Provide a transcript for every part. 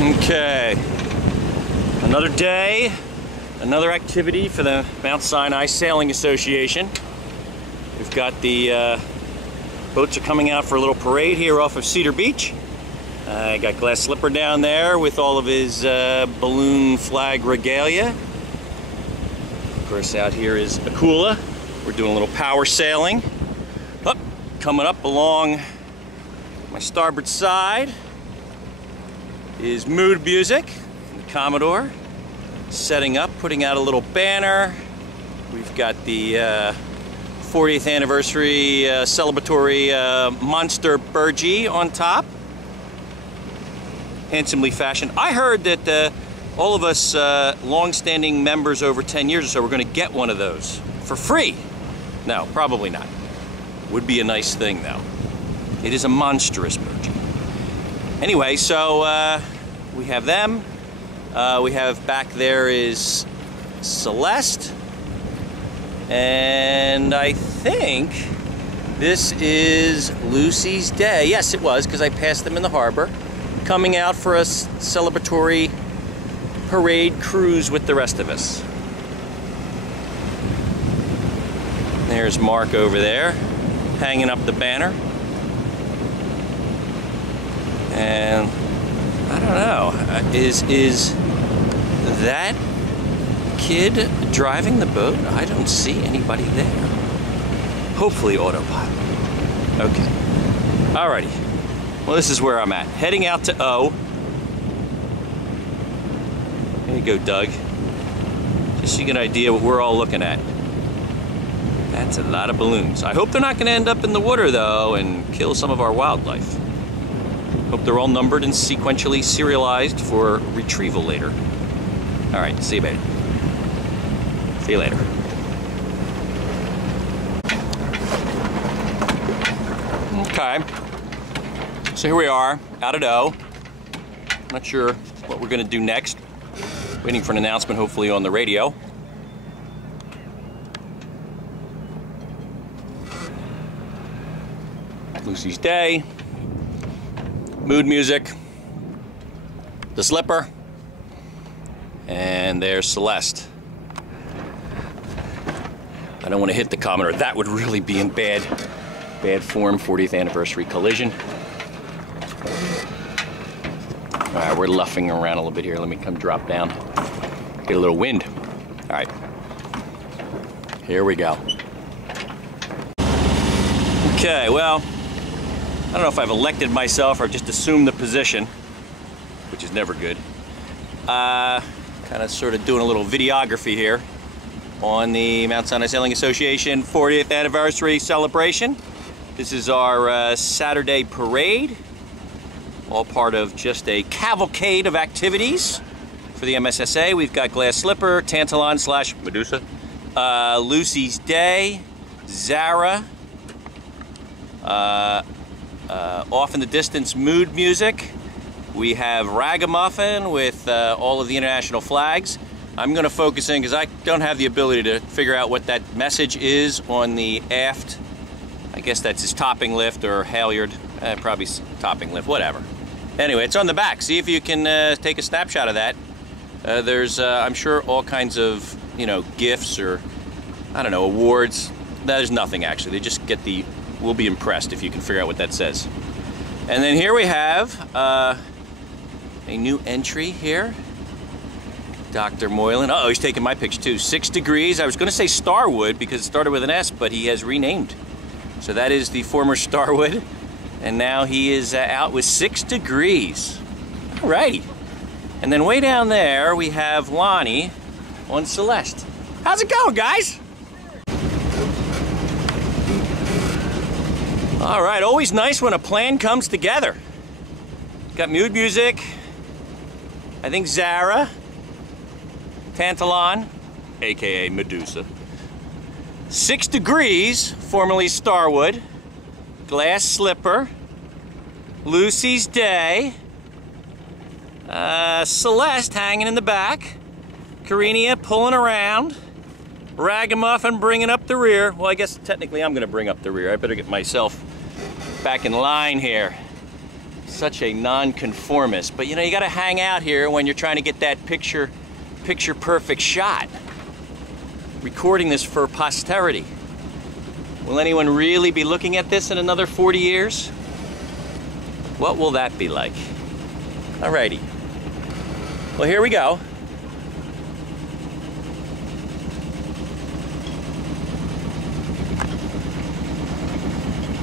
Okay, another day, another activity for the Mount Sinai Sailing Association. We've got the boats are coming out for a little parade here off of Cedar Beach. I got Glass Slipper down there with all of his balloon flag regalia. Of course, out here is Akula. We're doing a little power sailing. Coming up along my starboard side is Mood Music, the Commodore, setting up, putting out a little banner. We've got the 40th anniversary celebratory monster burgee on top, handsomely fashioned. I heard that all of us long-standing members over 10 years or so, we're going to get one of those for free. No, probably not. Would be a nice thing though. It is a monstrous burgee. Anyway, so we have them. We have back there is Celeste. And I think this is Lucy's Day. Yes, it was, because I passed them in the harbor. Coming out for a celebratory parade cruise with the rest of us. There's Mark over there, hanging up the banner. And I don't know, is that kid driving the boat? I don't see anybody there. Hopefully autopilot. Okay. Alrighty. Well, this is where I'm at. Heading out to O. There you go, Doug. Just so you get an idea what we're all looking at. That's a lot of balloons. I hope they're not going to end up in the water, though, and kill some of our wildlife. Hope they're all numbered and sequentially serialized for retrieval later. All right, see you, baby. See you later. Okay. So here we are, out at O. Not sure what we're going to do next. Waiting for an announcement, hopefully on the radio. Lucy's Day. Mood Music, the Slipper, and there's Celeste. I don't want to hit the Commodore. That would really be in bad form. 40th anniversary collision. All right, we're luffing around a little bit here. Let me come drop down. Get a little wind. All right, here we go. Okay, well, I don't know if I've elected myself or just assumed the position, which is never good. Kind of sort of doing a little videography here on the Mount Sinai Sailing Association 40th anniversary celebration. This is our Saturday parade, all part of just a cavalcade of activities for the MSSA. We've got Glass Slipper, Tantalon / Medusa, Lucy's Day, Zara, off in the distance, Mood Music. We have Ragamuffin with all of the international flags. I'm going to focus in because I don't have the ability to figure out what that message is on the aft. I guess that's his topping lift or halyard. Probably topping lift, whatever. Anyway, it's on the back. See if you can take a snapshot of that. There's, I'm sure, all kinds of, gifts or, I don't know, awards. There's nothing, actually. They just get the... We'll be impressed if you can figure out what that says. And then here we have a new entry here. Dr. Moylan. Uh-oh, he's taking my picture too. 6 degrees. I was going to say Starwood because it started with an S, but he has renamed. So that is the former Starwood. And now he is out with 6 degrees. All righty. And then way down there we have Lonnie on Celeste. How's it going, guys? All right, always nice when a plan comes together. Got Mood Music, I think Zara, Tantalon, AKA Medusa, 6 degrees, formerly Starwood, Glass Slipper, Lucy's Day, Celeste hanging in the back, Carinia pulling around, Ragamuffin bringing up the rear. Well, I guess technically I'm going to bring up the rear. I better get myself back in line here. such a non-conformist. But you know, you gotta hang out here when you're trying to get that picture perfect shot. Recording this for posterity. Will anyone really be looking at this in another 40 years? What will that be like? Alrighty. Well, here we go.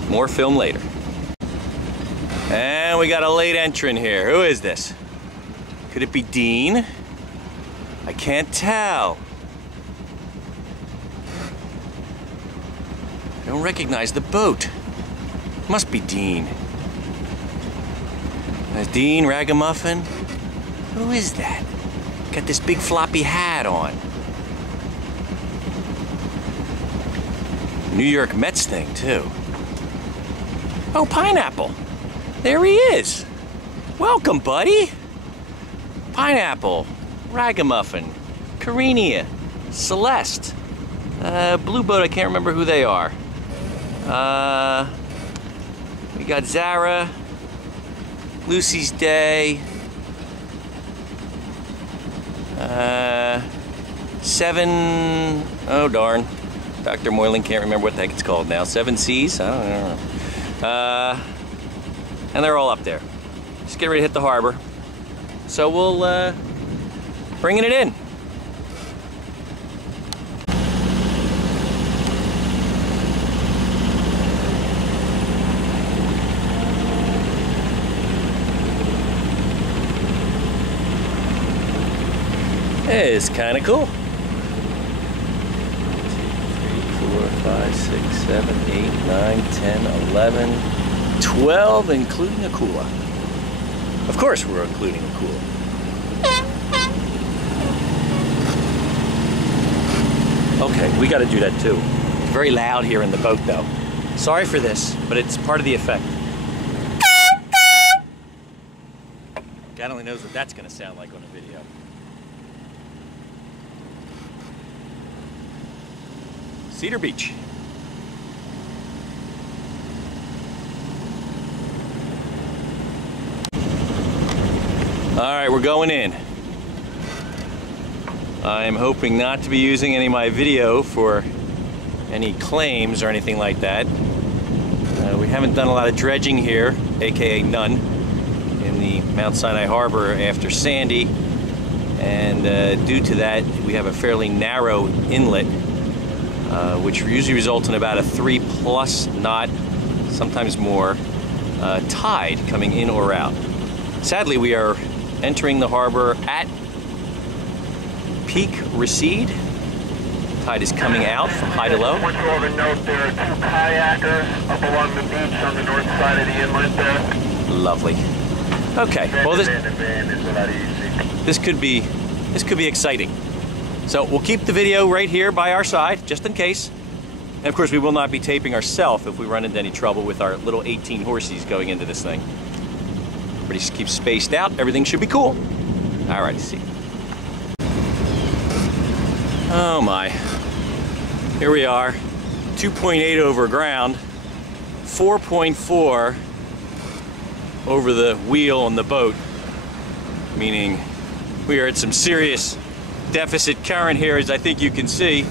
More film later. And we got a late entrant here. Who is this? Could it be Dean? I can't tell. I don't recognize the boat. Must be Dean. Dean Ragamuffin? Who is that? Got this big floppy hat on. New York Mets thing, too. Oh, Pineapple. There he is. Welcome, buddy. Pineapple, Ragamuffin, Carenia, Celeste, Blue Boat, I can't remember who they are. We got Zara, Lucy's Day, Seven, oh darn, Dr. Moylan can't remember what the heck it's called now. Seven Seas? I don't know. And they're all up there. Just get ready to hit the harbor. So we'll, bringing it in. It's kind of cool. 2, 3, 4, 5, 6, 7, 8, 9, 10, 11, 12, including a cooler. Of course we're including a cooler. Okay, we got to do that too. It's very loud here in the boat though. Sorry for this, but it's part of the effect. God only knows what that's going to sound like on a video. Cedar Beach. All right, we're going in. I'm hoping not to be using any of my video for any claims or anything like that. We haven't done a lot of dredging here, aka none, in the Mount Sinai Harbor after Sandy, and due to that, we have a fairly narrow inlet, which usually results in about a 3+ knot, sometimes more, tide coming in or out. Sadly, we are entering the harbor at peak recede. Tide is coming out from high to low. Note, there are 2 kayakers up along the beach on the north side of the inlet there. Lovely. Okay, well this could be exciting. So we'll keep the video right here by our side, just in case. And of course, we will not be taping ourselves if we run into any trouble with our little 18 horses going into this thing. Everybody just keep spaced out. Everything should be cool. All right, see. Oh my. Here we are, 2.8 over ground, 4.4 over the wheel on the boat, meaning we are at some serious deficit current here, as I think you can see.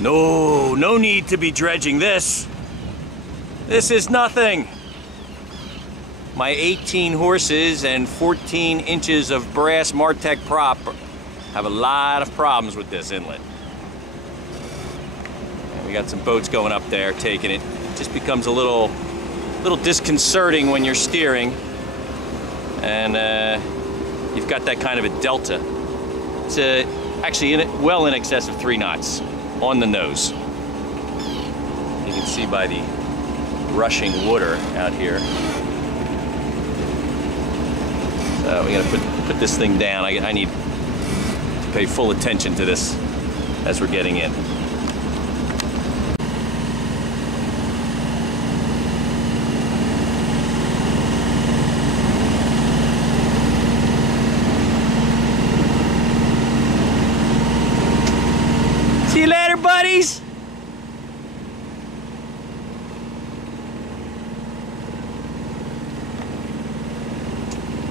No need to be dredging this. This is nothing. My 18 horses and 14 inches of brass Martech prop have a lot of problems with this inlet. And we got some boats going up there taking it. It just becomes a little disconcerting when you're steering, and you've got that kind of a delta. It's actually well in excess of 3 knots on the nose. You can see by the rushing water out here. So we gotta put this thing down. I need to pay full attention to this as we're getting in. See you later, buddies!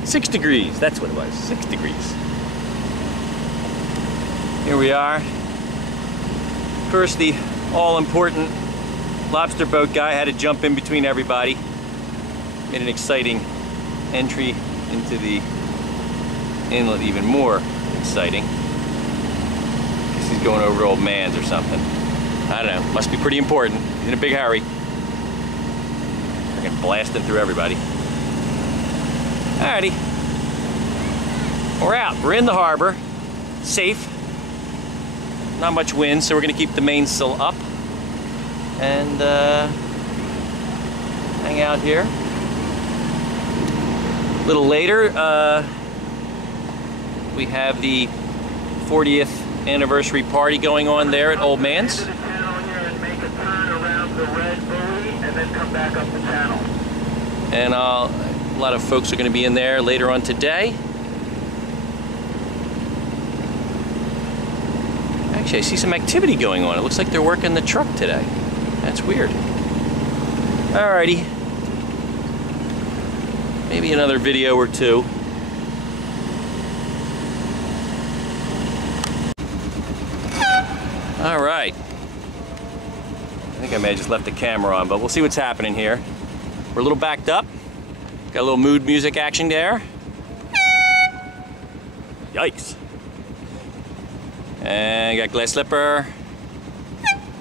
6 degrees, that's what it was, 6 degrees. Here we are. Of course, the all-important lobster boat guy had to jump in between everybody. Made an exciting entry into the inlet even more exciting. Guess he's going over to Old Man's or something. I don't know, must be pretty important. He's in a big hurry. Freaking blasting through everybody. Alrighty. We're out. We're in the harbor. Safe. Not much wind, so we're going to keep the mainsail up. And hang out here. A little later, we have the 40th anniversary party going on there at Old Man's. And a lot of folks are going to be in there later on today. Actually, I see some activity going on. It looks like they're working the truck today. That's weird. Alrighty. Maybe another video or two. Alright. I think I may have just left the camera on, but we'll see what's happening here. We're a little backed up. Got a little mood music action there. Yikes. And got glass slipper.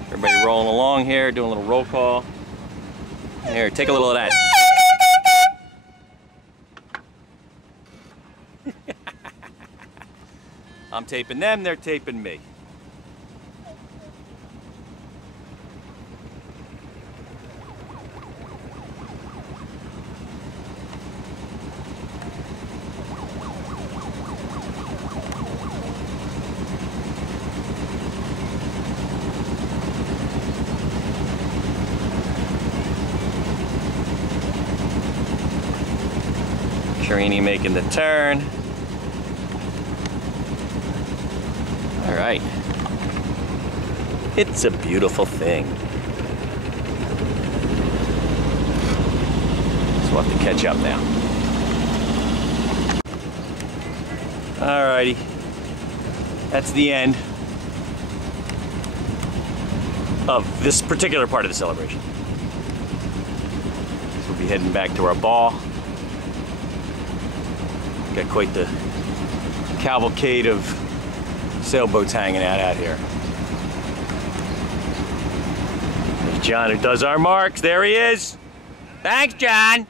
Everybody rolling along here, doing a little roll call. Here, take a little of that. I'm taping them, they're taping me. Carini making the turn. All right. It's a beautiful thing. So we'll have to catch up now. All righty. That's the end of this particular part of the celebration. So we'll be heading back to our ball. Got quite the cavalcade of sailboats hanging out here. There's John who does our marks. There he is. Thanks, John.